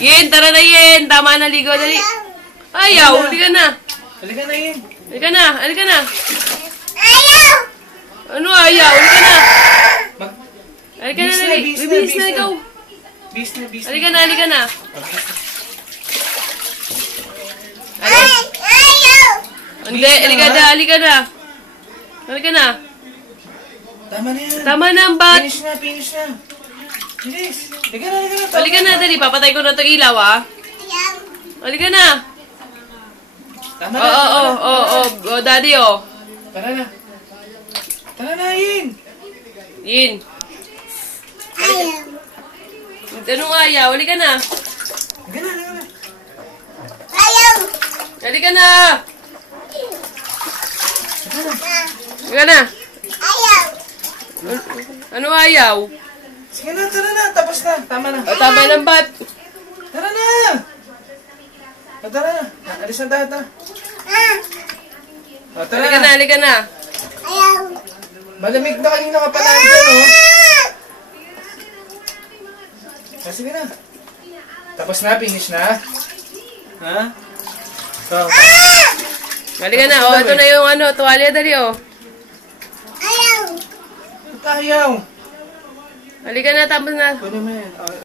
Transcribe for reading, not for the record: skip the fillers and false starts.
Yin, tara na Yin. Tama na, ligo. Dali. Ayaw, halika na. Halika na Yin. Halika na, halika na. Ayaw! Ano ayaw? Halika na. Halika na, dali. Bibihis na, ikaw. Bis na. Halika na, halika na. Hindi, halika na, halika na. Halika na. Tama na yan. Tama na ang bat. Finish na. Bilis. Halika na. Halika na, dali. Papatay ko na ito ilaw, ah. Halika na. Tama na. Oo, daddy, oh. Tara na, Yin. Yin. Anong ayaw? Halika na. Halika na. Halika na. Halika na. Ano ayaw? Sige na, tara na. Tapos na. Tama na. O, tama ng bat. Tara na. Alis na tayo. Tara Halika na, halika na. Malamig na kanina ka pa lang dyan, oh. Sige na. Tapos na, finish na. Ha? So. Halika na, oh. Ito na yung tuwalya, dali, oh. Ayaw. Halika na, tapos na. Pwede mo yan.